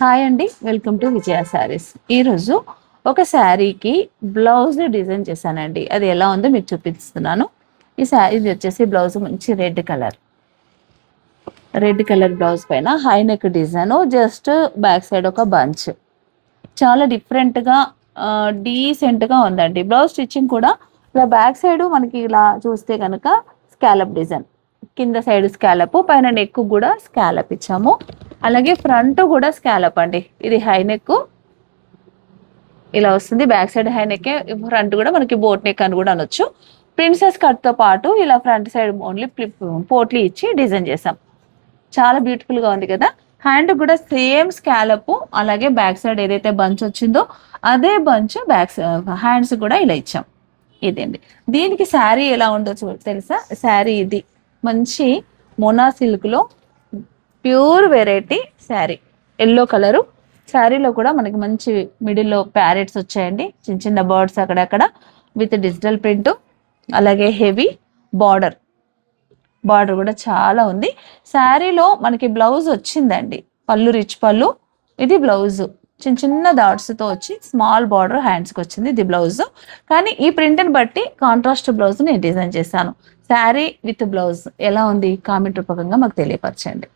Hi అండి, welcome to విజయ శారీస్. ఈరోజు ఒక శారీకి బ్లౌజ్ డిజైన్ చేశానండి. అది ఎలా ఉందో మీకు చూపిస్తున్నాను. ఈ శారీ వచ్చేసి బ్లౌజ్ మంచి రెడ్ కలర్ బ్లౌజ్ పైన high neck design, just back side ఒక బంచ్. చాలా డిఫరెంట్గా డీసెంట్గా ఉందండి. బ్లౌజ్ స్టిచ్చింగ్ కూడా ఇలా బ్యాక్ సైడ్ మనకి ఇలా చూస్తే కనుక స్కాలప్ డిజైన్, కింద సైడ్ స్కాలప్, పైన నెక్ కూడా స్కాలప్ ఇచ్చాము. అలాగే ఫ్రంట్ కూడా స్కాలప్ అండి. ఇది హై నెక్ ఇలా వస్తుంది, back side high neck, front కూడా మనకి బోట్ నెక్ అని కూడా అనొచ్చు. ప్రిన్సెస్ కట్ తో పాటు ఇలా ఫ్రంట్ సైడ్ ఓన్లీ పోట్లీ ఇచ్చి డిజైన్ చేసాం. చాలా బ్యూటిఫుల్ గా ఉంది కదా. హ్యాండ్ కూడా సేమ్ స్కాలప్, అలాగే బ్యాక్ సైడ్ ఏదైతే బంచ్ వచ్చిందో అదే బంచ్ హ్యాండ్స్ కూడా ఇలా ఇచ్చాం. ఇదండి. దీనికి శారీ ఎలా ఉండొచ్చు తెలుసా? శారీ ఇది మంచి మోనా సిల్క్ లో pure variety sari, yellow colour. శారీలో కూడా మనకి మంచి మిడిల్లో ప్యారెట్స్ వచ్చాయండి, చిన్న చిన్న బర్డ్స్ అక్కడక్కడ విత్ డిజిటల్ ప్రింట్. అలాగే హెవీ బార్డర్, బార్డర్ కూడా చాలా ఉంది. శారీలో మనకి బ్లౌజ్ వచ్చిందండి, పళ్ళు రిచ్ పళ్ళు. ఇది బ్లౌజ్ చిన్న చిన్న డాట్స్తో వచ్చి స్మాల్ బార్డర్ హ్యాండ్స్కి వచ్చింది, ఇది బ్లౌజ్. కానీ ఈ ప్రింట్ని బట్టి కాంట్రాస్ట్ బ్లౌజ్ నేను డిజైన్ చేశాను. శారీ విత్ బ్లౌజ్ ఎలా ఉంది కామెంట్ రూపకంగా మాకు తెలియపరచండి.